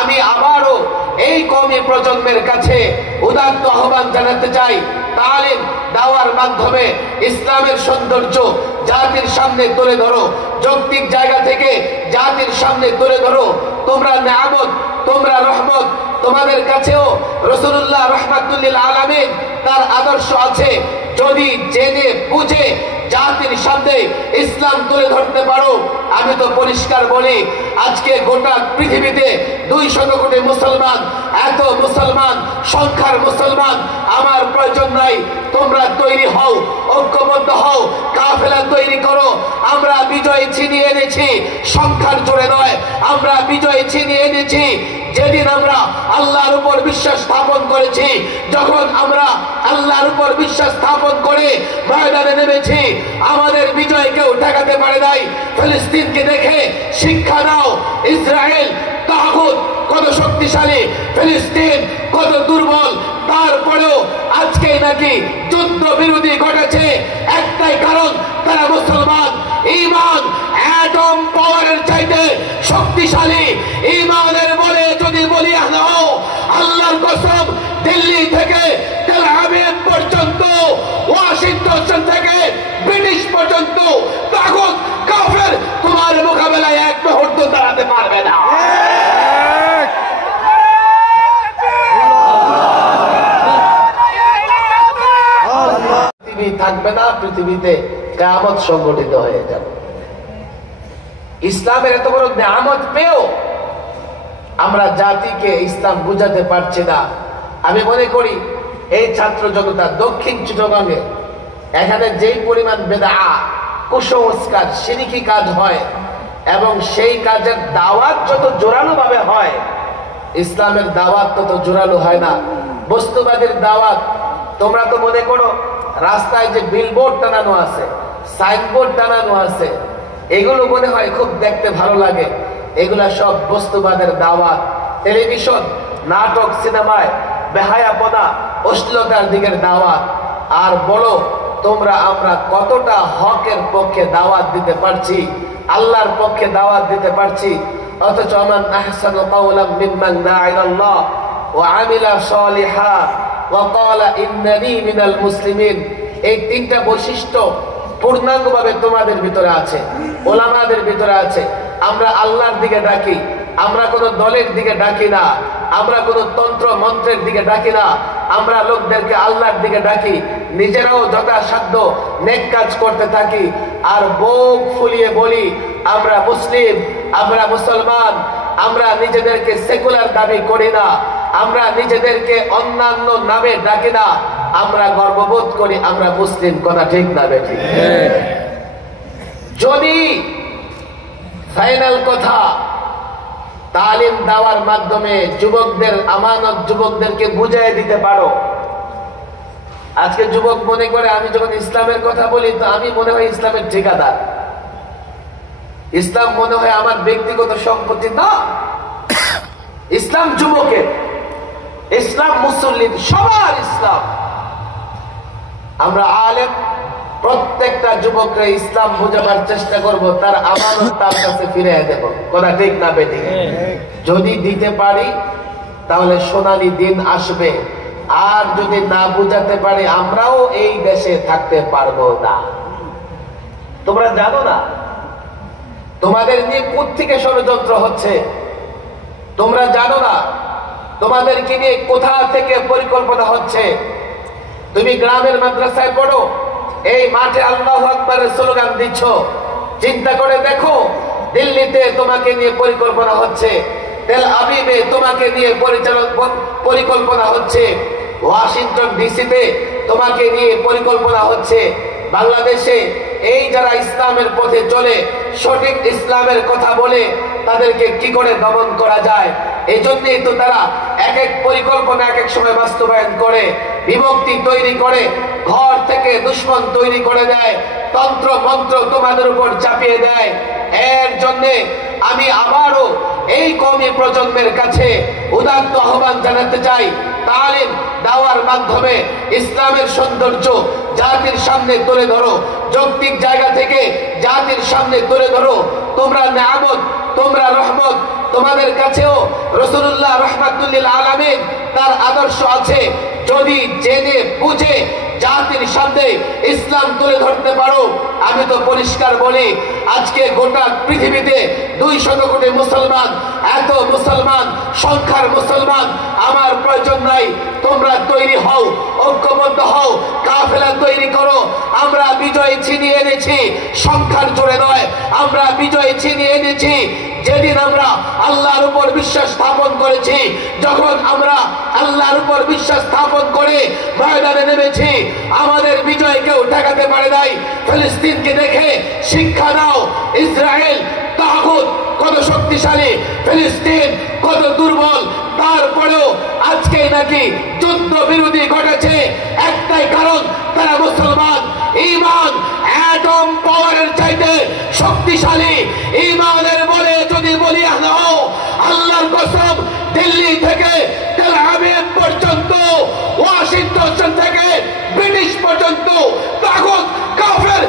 আমি আবারও এই কওমি প্রজন্মের কাছে উদাত্ত আহ্বান জানাতে চাই, তালিম দাওয়ার মাধ্যমে ইসলামের সৌন্দর্য জাতির সামনে তুলে ধরো, যৌক্তিক জায়গা থেকে জাতির সামনে তুলে ধরো। তোমরা নিয়ামত, তোমরা রহমত, তোমাদের কাছেও রাসূলুল্লাহ রাহমাতুল লিল আলামিন তার আদর্শ আছে। যদি জেনে বুঝে জাতির সামনে ইসলাম তুলে ধরতে পারো, আমি তো পরিষ্কার বলি, আজকে গোটা পৃথিবীতে 200 কোটি মুসলমান, এত মুসলমান, সংখ্যার মুসলমান, আমার প্রয়োজন নাই। তোমরা তৈরি হও, ঐক্যবদ্ধ হও, কাফেলা তৈরি করো। আমরা বিজয় ছিনিয়ে এনেছি সংখ্যার জোরে নয়, আমরা বিজয় ছিনিয়ে এনেছি যেদিন আমরা আল্লাহর উপর বিশ্বাস স্থাপন করেছি। যখন আমরা আল্লাহর উপর বিশ্বাস স্থাপন করে ময়দানে নেমেছি, আমাদের বিজয় কেউ ঠেকাতে পারে নাই। ফিলিস্তিনকে দেখে শিক্ষা নাও, ইসরায়েল তাগুত কত শক্তিশালী, ফিলিস্তিন কত দুর্বল, তারপরেও আজকে নাকি যুদ্ধ বিরোধী ঘটেছে। একটাই কারণ, তারা মুসলমান। ঈমান অ্যাটম পাওয়ারের চাইতে শক্তিশালী। ঈমানের বলে যদি বলিয়া নাও, আল্লাহর কসম, দিল্লি থেকে তেল আবিব পর্যন্ত, ওয়াশিংটন থেকে ব্রিটিশ পর্যন্ত তাগুত কাফের তোমার মোকাবেলায় এক মুহূর্ত দাঁড়াতে পারবে না। পৃথিবী থাকবে না, পৃথিবীতে কিয়ামত সংগঠিত হয়ে যাবে। ইসলামের এত বড় নিয়ামত পেয়েও আমরা জাতিকে ইসলাম বুঝাতে পারছি না। আমি মনে করি এই ছাত্র জনতা দক্ষিণ চিটাগংয়ে এখানে যেই পরিমাণ বেদাত, কুসংস্কার, শিরকি কাজ হয় এবং সেই কাজের দাওয়াত যত জোরালো ভাবে হয়, ইসলামের দাওয়াত তত জোরালো হয় না। বস্তুবাদের দাওয়াত, তোমরা তো মনে করো রাস্তায় যে বিলবোর্ড টানানো আছে, সাইনবোর্ড টানানো আছে, এগুলো মনে হয় খুব দেখতে ভালো লাগে। এগুলা সব বস্তুবাদের দাওয়াত। টেলিভিশন, নাটক, সিনেমায় বেহায়াপনা, অশ্লীলতার দিকের দাওয়াত। আর বলো তোমরা আমরা কতটা হকের পক্ষে দাওয়াত দিতে পারছি, আল্লাহর পক্ষে দাওয়াত দিতে পারছি। অথচ মান আহসানু কাওলাম মিম্মান দাআ ইলাল্লাহ ওয়া আমিলা সালিহান ওয়া ক্বালা ইন্নানী মিনাল মুসলিমিন, এই তিনটা বৈশিষ্ট্য পূর্ণাঙ্গভাবে তোমাদের ভিতরে আছে, ওলামাদের ভিতরে আছে। আমরা আল্লাহর দিকে ডাকি, আমরা কোন দলের দিকে ডাকি না, আমরা কোন তন্ত্র মন্ত্রের দিকে ডাকি না, আমরা লোকদেরকে আল্লাহর দিকে ডাকি। নিজেরাও যথাসাধ্য নেক কাজ করতে থাকি আর বুক ফুলিয়ে বলি আমরা মুসলিম, আমরা মুসলমান। আমরা নিজেদেরকে সেকুলার দাবি করি না, আমরা নিজেদেরকে অন্যান্য নামে ডাকি না, আমরা গর্ববোধ করি আমরা মুসলিম। কথা ঠিক না বেঠিক? যদি ফাইনাল কথা, তালিম দেওয়ার মাধ্যমে যুবকদের আমানত, যুবকদেরকে বুঝিয়ে দিতে পারো। আজকে যুবক মনে করে আমি যখন ইসলামের কথা বলি তো আমি মনে হয় ইসলামের ঠিকাদার, ইসলাম মনে হয় আমার ব্যক্তিগত সম্পত্তি। না, ইসলাম যুবকের, ইসলাম মুসল্লির, সবার ইসলাম। আমরা আলেম প্রত্যেকটা যুবকরা ইসলাম বোঝাবার চেষ্টা করব, তার আমানত তার কাছে ফিরে দেব। কথা ঠিক না বেঠিক? যদি দিতে পারি তাহলে সোনালী দিন আসবে, আর যদি না বুঝাতে পারি আমরাও এই দেশে থাকতে পারবো না। তোমরা জানো না তোমাদের নিয়ে কোত্থেকে ষড়যন্ত্র হচ্ছে, তোমরা জানো না তোমাদেরকে নিয়ে কোথা থেকে পরিকল্পনা হচ্ছে। তুমি গ্রামের মাদ্রাসায় পড়ো, এই মাঠে আল্লাহু আকবারের স্লোগান দিচ্ছ, চিন্তা করে দেখো দিল্লিতে তোমাকে নিয়ে পরিকল্পনা হচ্ছে, তেল আবিবে তোমাকে নিয়ে পরিকল্পনা হচ্ছে, ওয়াশিংটন ডিসিতে তোমাকে নিয়ে পরিকল্পনা হচ্ছে। বাংলাদেশে এই যারা ইসলামের পথে চলে, সঠিক ইসলামের কথা বলে, তাদেরকে কি করে দমন করা যায়, এই জন্যই তো তারা এক এক পরিকল্পনা এক এক সময় বাস্তবায়ন করে, বিভক্তি তৈরি করে, ঘর থেকে দুশ্মন তৈরি করে দেয়, তন্ত্র মন্ত্র তোমাদের উপর চাপিয়ে দেয়। এর জন্যে আমি আবারও এই কওমি প্রজন্মের কাছে উদাত্ত আহ্বান জানাতে চাই, তালিম দাওয়ার মাধ্যমে ইসলামের সৌন্দর্য জাতির সামনে তুলে ধরো, যৌক্তিক জায়গা থেকে জাতির সামনে তুলে ধরো। তোমরা নিয়ামত, তোমরা রহমত, তোমাদের কাছেও রাসূলুল্লাহ রাহমাতুল লিল আলামিন তার আদর্শ আছে। যদি জেনে বুঝে জাতির সামনে ইসলাম তুলে ধরতে পারো, আমি তো পরিষ্কার বলি, আজকে গোটা পৃথিবীতে 200 কোটি মুসলমান, এত মুসলমান, সংখ্যার মুসলমান, আমার প্রয়োজন নাই। তোমরা তৈরি হও, ঐক্যবদ্ধ হও, কাফেলা তৈরি করো। আমরা বিজয় ছিনিয়ে এনেছি সংখ্যার জোরে নয়, আমরা বিজয় ছিনিয়ে এনেছি যেদিন আমরা আল্লাহর উপর বিশ্বাস স্থাপন করেছি। যখন আমরা আল্লাহর উপর বিশ্বাস স্থাপন করে ময়দানে নেমেছি, আমাদের বিজয় কেউ ঠেকাতে পারে নাই। ফিলিস্তিনকে দেখে শিক্ষা নাও। ইসরায়েল তাগুত কত শক্তিশালী, ফিলিস্তিন কত দুর্বল, তারপরেও আজকে নাকি যুদ্ধ বিরোধী ঘটেছে। একটাই কারণ, তারা মুসলমান। ঈমান অ্যাটম পাওয়ারের চাইতে শক্তিশালী। ঈমানের বলে যদি বলিয়া নাও, আল্লাহর কসম, দিল্লি থেকে তেল আবিব পর্যন্ত, ওয়াশিংটন থেকে ব্রিটিশ পর্যন্ত তাগুত কাফের